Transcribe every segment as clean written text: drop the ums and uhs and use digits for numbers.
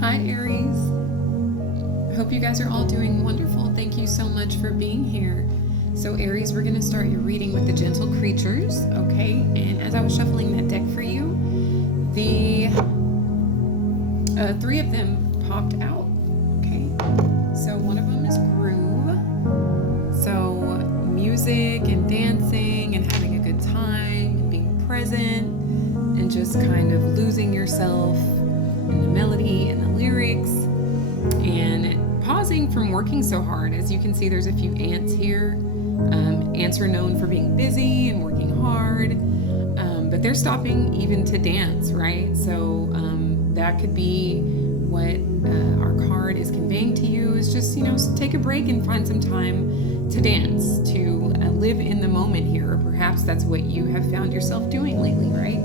Hi, Aries. I hope you guys are all doing wonderful. Thank you so much for being here. So, Aries, we're going to start your reading with the gentle creatures, okay? And as I was shuffling that deck for you, the three of them popped out, okay? So, one of them is groove. So, music and dancing and having a good time and being present and just kind of losing yourself in the melody and the lyrics and pausing from working so hard. As you can see, there's a few ants here. Ants are known for being busy and working hard, but they're stopping even to dance, right? So that could be what our card is conveying to you, is just, take a break and find some time to dance, to live in the moment here. Or perhaps that's what you have found yourself doing lately, right?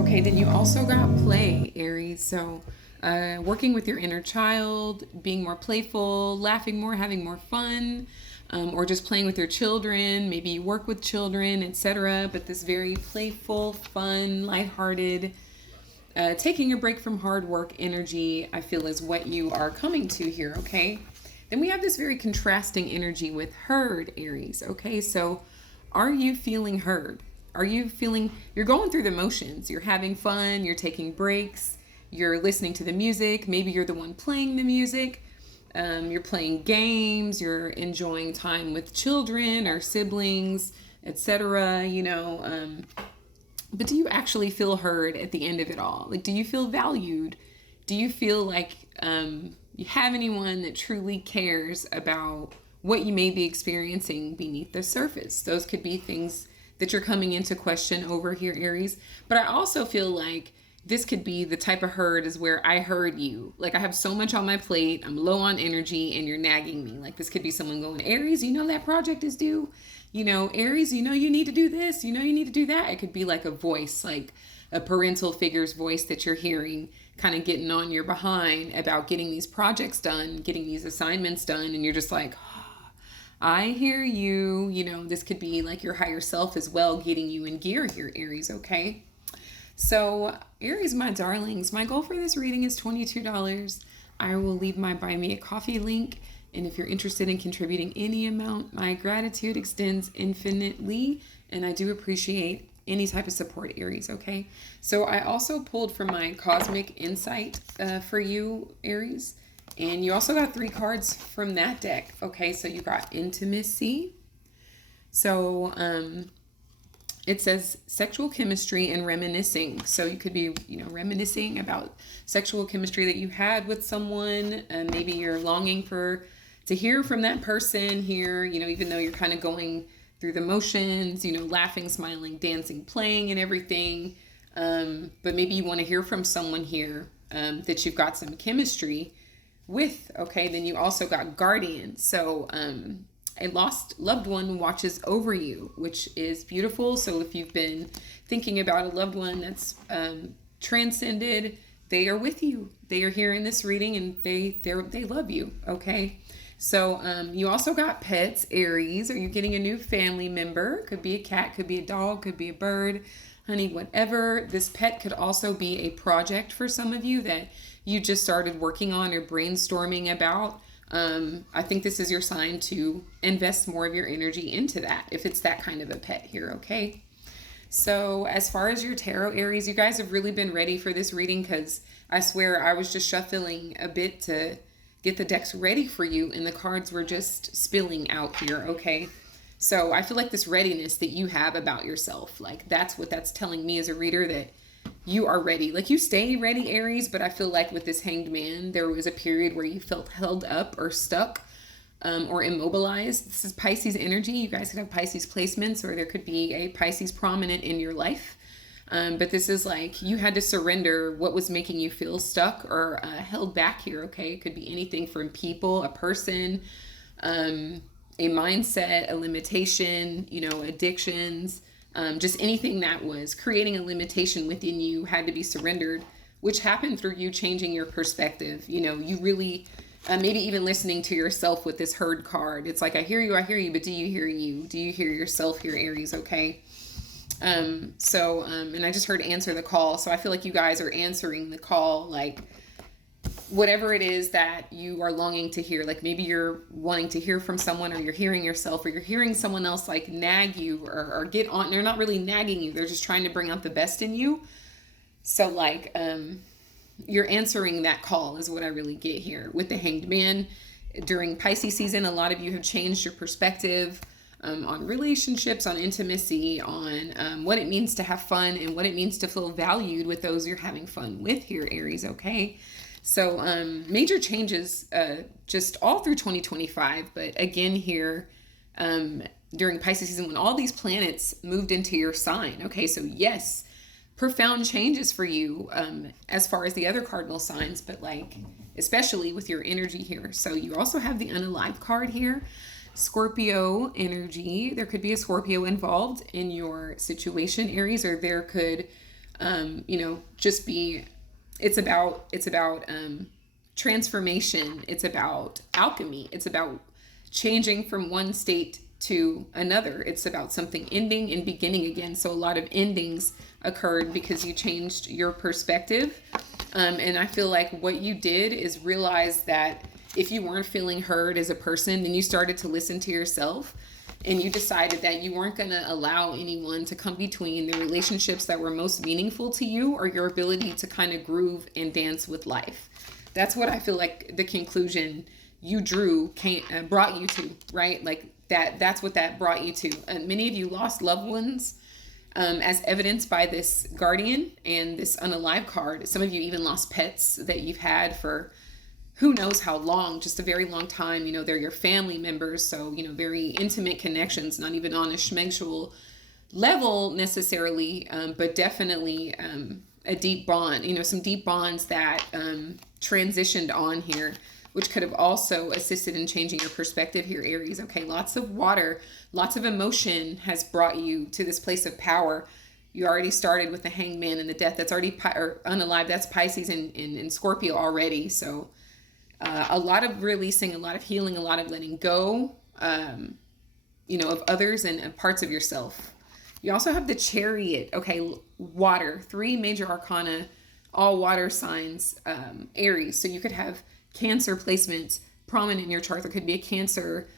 Okay, then you also got play, Aries. So working with your inner child, being more playful, laughing more, having more fun, or just playing with your children. Maybe you work with children, etc. But this very playful, fun, lighthearted, taking a break from hard work energy, I feel, is what you are coming to here, okay? Then we have this very contrasting energy with heard, Aries, okay? So are you feeling heard? Are you feeling, you're going through the motions, you're having fun, you're taking breaks, you're listening to the music, maybe you're the one playing the music, you're playing games, you're enjoying time with children or siblings, etc., but do you actually feel heard at the end of it all? Like, do you feel valued? Do you feel like you have anyone that truly cares about what you may be experiencing beneath the surface? Those could be things that you're coming into question over here, Aries. But I also feel like this could be the type of heard is where I heard you. Like, I have so much on my plate, I'm low on energy, and you're nagging me. Like, this could be someone going, Aries, that project is due. Aries, you need to do this, you need to do that. It could be like a voice, like a parental figure's voice that you're hearing, kind of getting on your behind about getting these projects done, getting these assignments done, and you're just like, I hear you. This could be like your higher self as well, getting you in gear here, Aries, okay? So, Aries, my darlings, my goal for this reading is $22. I will leave my Buy Me a Coffee link, and if you're interested in contributing any amount, my gratitude extends infinitely, and I do appreciate any type of support, Aries, okay? So I also pulled from my Cosmic Insight for you, Aries, and you also got 3 cards from that deck, okay? So you got Intimacy. So it says sexual chemistry and reminiscing. So you could be, reminiscing about sexual chemistry that you had with someone. Maybe you're longing to hear from that person here, even though you're kind of going through the motions, laughing, smiling, dancing, playing and everything. But maybe you want to hear from someone here that you've got some chemistry with. Okay, then you also got Guardian. So a lost loved one watches over you, which is beautiful. So if you've been thinking about a loved one that's transcended, they are with you. They are here in this reading, and they love you. Okay. So you also got pets, Aries. Are you getting a new family member? Could be a cat, could be a dog, could be a bird, honey, whatever. This pet could also be a project for some of you that you just started working on or brainstorming about. I think this is your sign to invest more of your energy into that, if it's that kind of a pet here, okay? So as far as your tarot, Aries, you guys have really been ready for this reading, because I swear I was just shuffling a bit to get the decks ready for you, and the cards were just spilling out here, okay? So I feel like this readiness that you have about yourself, like that's what that's telling me as a reader, that you are ready. Like, you stay ready, Aries, but I feel like with this Hanged Man, there was a period where you felt held up or stuck or immobilized. This is Pisces energy. You guys could have Pisces placements, or there could be a Pisces prominent in your life. But this is like you had to surrender what was making you feel stuck or held back here, okay? It could be anything from people, a person, a mindset, a limitation, addictions, just anything that was creating a limitation within you had to be surrendered, which happened through you changing your perspective. You really, maybe even listening to yourself with this heard card. It's like, I hear you, but do you hear you? Do you hear yourself here, Aries, okay? And I just heard answer the call. So I feel like you guys are answering the call, like whatever it is that you are longing to hear. Like maybe you're wanting to hear from someone, or you're hearing yourself, or you're hearing someone else like nag you or get on. They're not really nagging you. They're just trying to bring out the best in you. So like, you're answering that call is what I really get here with the Hanged Man. During Pisces season, a lot of you have changed your perspective on relationships, on intimacy, on what it means to have fun and what it means to feel valued with those you're having fun with here, Aries. Okay. So major changes just all through 2025. But again here during Pisces season, when all these planets moved into your sign. Okay. So yes, profound changes for you as far as the other cardinal signs, but like especially with your energy here. So you also have the unalive card here, Scorpio energy. There could be a Scorpio involved in your situation, Aries, or there could just be, it's about transformation. It's about alchemy. It's about changing from one state to another. It's about something ending and beginning again. So a lot of endings occurred because you changed your perspective. And I feel like what you did is realize that if you weren't feeling heard as a person, then you started to listen to yourself, and you decided that you weren't going to allow anyone to come between the relationships that were most meaningful to you or your ability to kind of groove and dance with life. That's what I feel like the conclusion you drew brought you to, right? Like that's what that brought you to. Many of you lost loved ones as evidenced by this guardian and this unalive card. Some of you even lost pets that you've had for who knows how long, just a very long time. You know, they're your family members. So, you know, very intimate connections, not even on a schmegsual level necessarily, but definitely a deep bond, you know, some deep bonds that transitioned on here, which could have also assisted in changing your perspective here, Aries. Okay, lots of water, lots of emotion has brought you to this place of power. You already started with the Hanged Man and the Death. That's already unalive. That's Pisces and Scorpio already. So a lot of releasing, a lot of healing, a lot of letting go, of others and parts of yourself. You also have the Chariot. Okay, water, 3 major arcana, all water signs, Aries. So you could have Cancer placements prominent in your chart. There could be a Cancer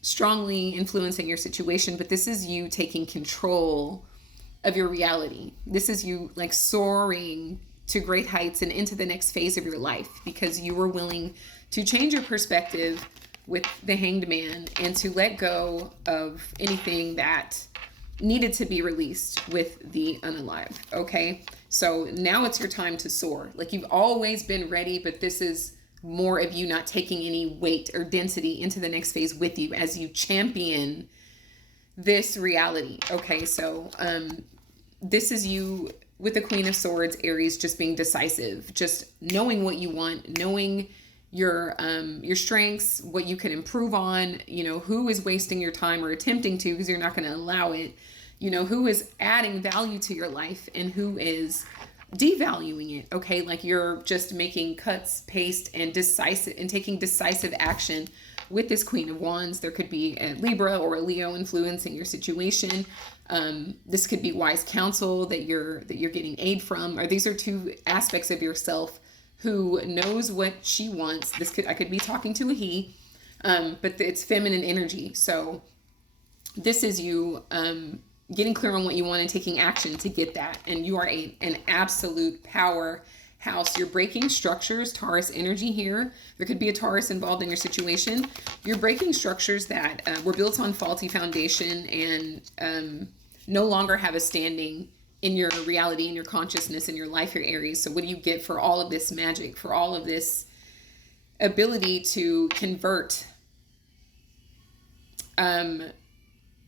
strongly influencing your situation, but this is you taking control of your reality. This is you like soaring to great heights and into the next phase of your life because you were willing to change your perspective with the Hanged Man and to let go of anything that needed to be released with the unalive. Okay, so now it's your time to soar. Like you've always been ready, but this is more of you not taking any weight or density into the next phase with you as you champion this reality. Okay, so this is you with the Queen of Swords, Aries, just being decisive, just knowing what you want, knowing your strengths, what you can improve on, you know, who is wasting your time or attempting to, because you're not going to allow it, you know, who is adding value to your life and who is devaluing it. Okay, like you're just making cuts, paste, and decisive and taking decisive action with this Queen of Wands. There could be a Libra or a Leo influencing your situation. This could be wise counsel that you're getting aid from, or these are 2 aspects of yourself who knows what she wants. I could be talking to a he, but it's feminine energy. So this is you getting clear on what you want and taking action to get that. And you are an absolute powerhouse. You're breaking structures, Taurus energy here. There could be a Taurus involved in your situation. You're breaking structures that were built on faulty foundation and no longer have a standing in your reality, in your consciousness, in your life, your Aries. So what do you get for all of this magic, for all of this ability to convert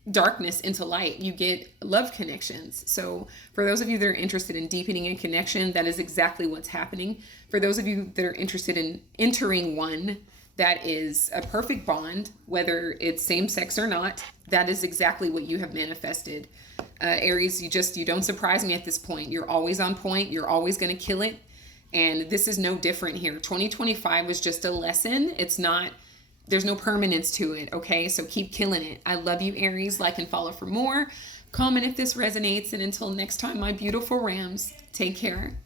darkness into light? You get love connections. So for those of you that are interested in deepening a connection, that is exactly what's happening. For those of you that are interested in entering one that is a perfect bond, whether it's same sex or not, that is exactly what you have manifested. Aries, you don't surprise me at this point. You're always on point. You're always going to kill it. And this is no different here. 2025 was just a lesson. There's no permanence to it. Okay. So keep killing it. I love you, Aries. Like and follow for more. Comment if this resonates. And until next time, my beautiful Rams, take care.